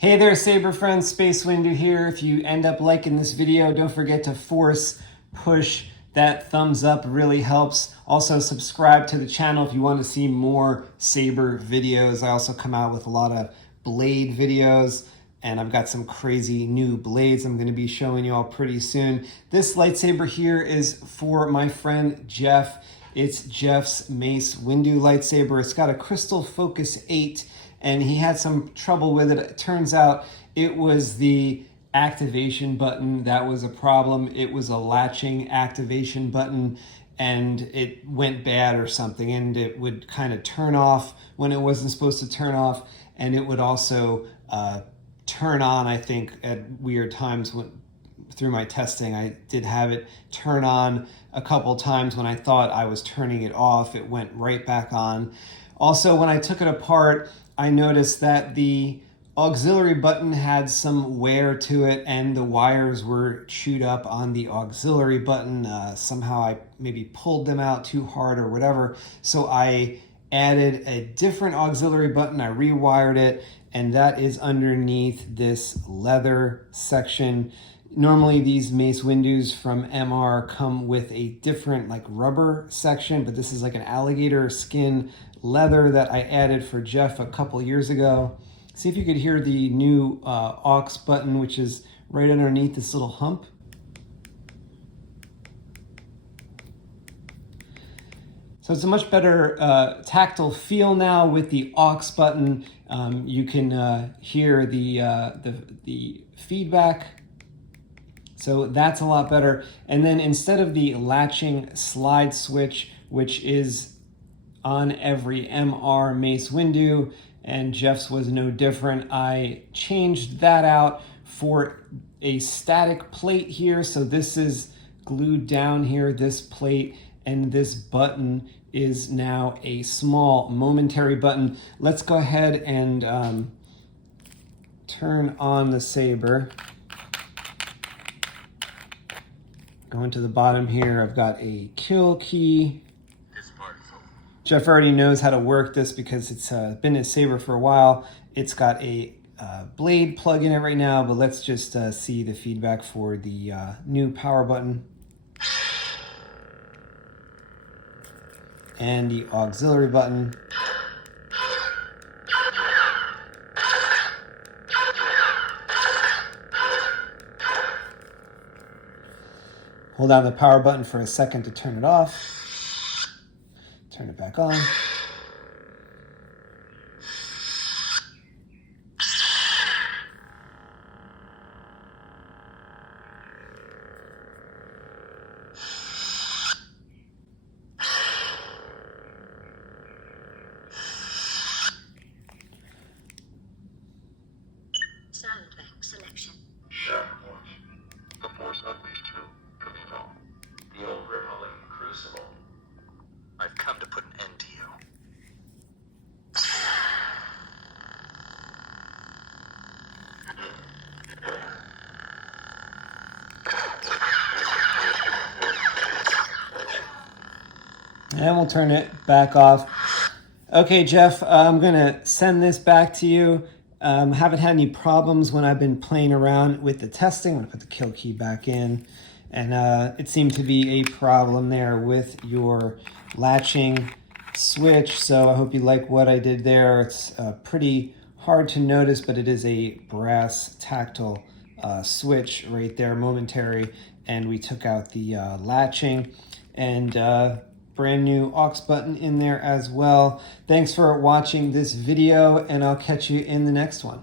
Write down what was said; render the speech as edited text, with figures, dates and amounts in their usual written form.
Hey there, Saber friends, SpaceWindu here. If you end up liking this video, don't forget to push that thumbs up, it really helps. Also subscribe to the channel if you want to see more Saber videos. I also come out with a lot of blade videos, and I've got some crazy new blades I'm going to be showing you all pretty soon. This lightsaber here is for my friend Jeff. It's Jeff's Mace Windu lightsaber. It's got a crystal focus 8, and he had some trouble with it. It turns out it was the activation button that was a problem. It was a latching activation button, and it went bad or something, and it would kind of turn off when it wasn't supposed to turn off, and it would also turn on, I think, at weird times. Through my testing, I did have it turn on a couple times. When I thought I was turning it off, it went right back on. Also, when I took it apart, I noticed that the auxiliary button had some wear to it, and the wires were chewed up on the auxiliary button. Somehow I maybe pulled them out too hard or whatever. So I added a different auxiliary button. I rewired it, and that is underneath this leather section. Normally these Mace Windus from MR come with a different like rubber section, but this is like an alligator skin leather that I added for Jeff a couple years ago. See if you could hear the new aux button, which is right underneath this little hump. So it's a much better tactile feel now with the aux button. You can hear the feedback. So that's a lot better. And then instead of the latching slide switch, which is on every MR Mace Windu, and Jeff's was no different, I changed that out for a static plate here. So this is glued down here, this plate, and this button is now a small momentary button. Let's go ahead and turn on the saber. Going to the bottom here, I've got a kill key. Jeff already knows how to work this because it's been a saber for a while. It's got a blade plug in it right now, but let's just see the feedback for the new power button. And the auxiliary button. Hold down the power button for a second to turn it off. Turn it back on. SuperThanks selection. The force unleashed through Control. The old Republic crucible. I've come to put an end to you. And we'll turn it back off. Okay, Jeff, I'm gonna send this back to you. Haven't had any problems when I've been playing around with the testing. I'm gonna put the kill key back in, and it seemed to be a problem there with your latching switch. So I hope you like what I did there. It's pretty hard to notice, but it is a brass tactile switch right there, momentary, and we took out the latching, and brand new aux button in there as well. Thanks for watching this video, and I'll catch you in the next one.